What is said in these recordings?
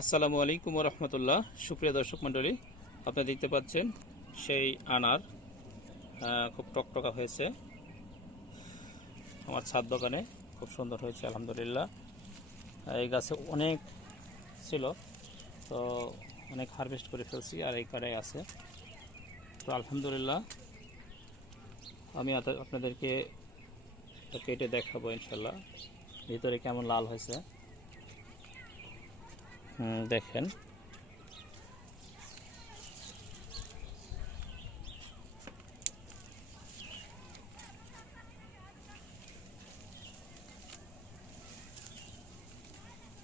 আসসালামু আলাইকুম রহমতুল্লাহ। সুপ্রিয় দর্শক মণ্ডলী, আপনারা দেখতে পাচ্ছেন সেই আনার খুব টকটকা হয়েছে আমার ছাদ বাগানে। খুব সুন্দর হয়েছে আলহামদুলিল্লাহ। এই গাছে অনেক ছিল, তো অনেক হারভেস্ট করে ফেলছি, আর এই কাটাই আছে। তো আলহামদুলিল্লাহ আমি আপনাদেরকে কেটে দেখাবো ইনশাল্লাহ ভিতরে কেমন লাল হয়েছে। দেখেন,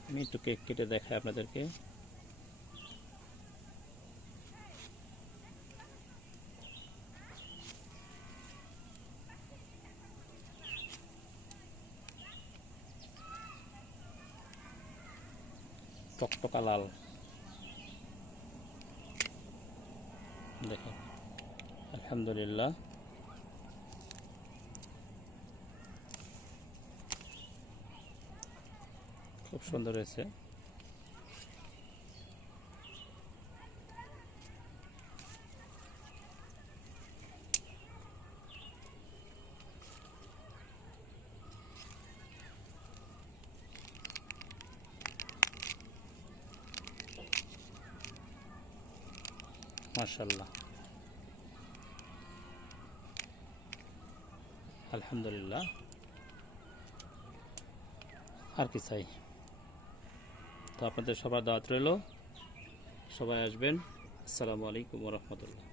আমি একটু কেক কেটে দেখাই আপনাদেরকে। টকটকা লাল দেখেন, আলহামদুলিল্লাহ খুব সুন্দর হয়েছে। মাশাআল্লাহ, আলহামদুলিল্লাহ। আর কি চাই? তো আপনাদের সবার দাওয়াত রইল, সবাই আসবেন। আসসালামু আলাইকুম ওয়া রাহমাতুল্লাহ।